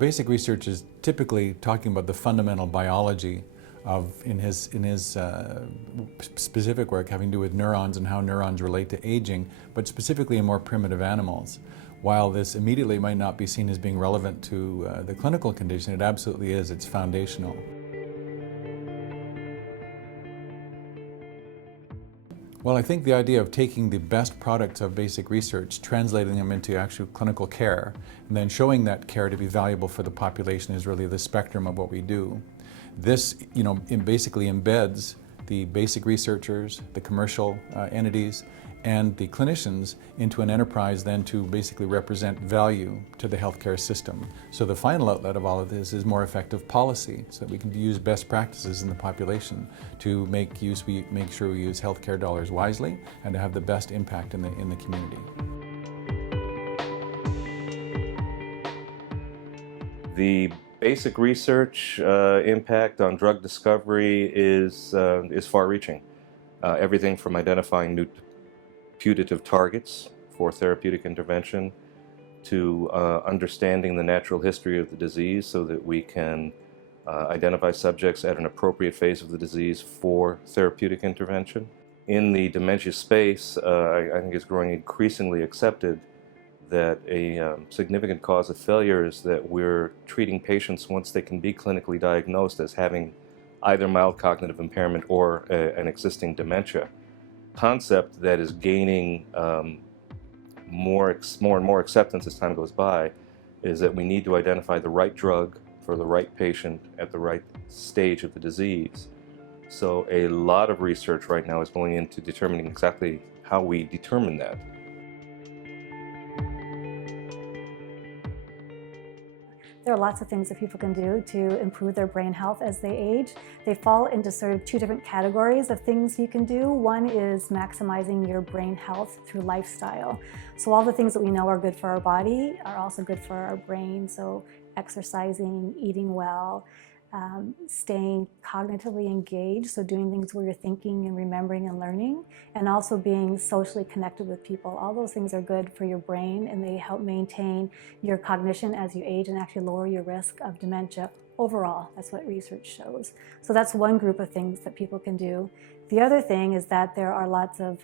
basic research is typically talking about the fundamental biology of, in his specific work, having to do with neurons and how neurons relate to aging, but specifically in more primitive animals. While this immediately might not be seen as being relevant to the clinical condition, it absolutely is. It's foundational. Well, I think the idea of taking the best products of basic research, translating them into actual clinical care, and then showing that care to be valuable for the population is really the spectrum of what we do. This, basically embeds the basic researchers, the commercial entities, and the clinicians into an enterprise then to basically represent value to the healthcare system. So the final outlet of all of this is more effective policy, so that we can use best practices in the population to make sure we use healthcare dollars wisely and to have the best impact in the community. The basic research impact on drug discovery is far-reaching. Everything from identifying new putative targets for therapeutic intervention to understanding the natural history of the disease so that we can identify subjects at an appropriate phase of the disease for therapeutic intervention. In the dementia space, I think it's growing increasingly accepted that a significant cause of failure is that we're treating patients once they can be clinically diagnosed as having either mild cognitive impairment or an existing dementia. Concept that is gaining more and more acceptance as time goes by is that we need to identify the right drug for the right patient at the right stage of the disease. So a lot of research right now is going into determining exactly how we determine that. There are lots of things that people can do to improve their brain health as they age. They fall into sort of two different categories of things you can do. One is maximizing your brain health through lifestyle. So all the things that we know are good for our body are also good for our brain. So exercising, eating well, staying cognitively engaged, so doing things where you're thinking and remembering and learning, and also being socially connected with people. All those things are good for your brain, and they help maintain your cognition as you age and actually lower your risk of dementia overall. That's what research shows. So that's one group of things that people can do. The other thing is that there are lots of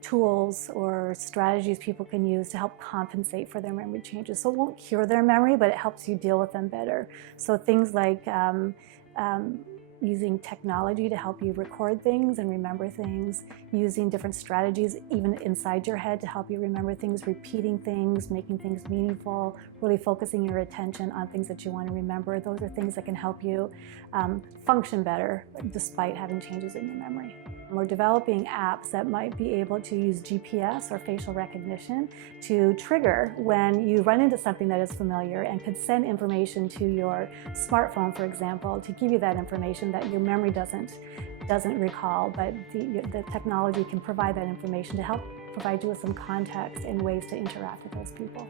tools or strategies people can use to help compensate for their memory changes. So it won't cure their memory, but it helps you deal with them better. So things like using technology to help you record things and remember things, using different strategies even inside your head to help you remember things, repeating things, making things meaningful, really focusing your attention on things that you want to remember. Those are things that can help you function better despite having changes in your memory. We're developing apps that might be able to use GPS or facial recognition to trigger when you run into something that is familiar and could send information to your smartphone, for example, to give you that information that your memory doesn't recall, but the technology can provide that information to help provide you with some context and ways to interact with those people.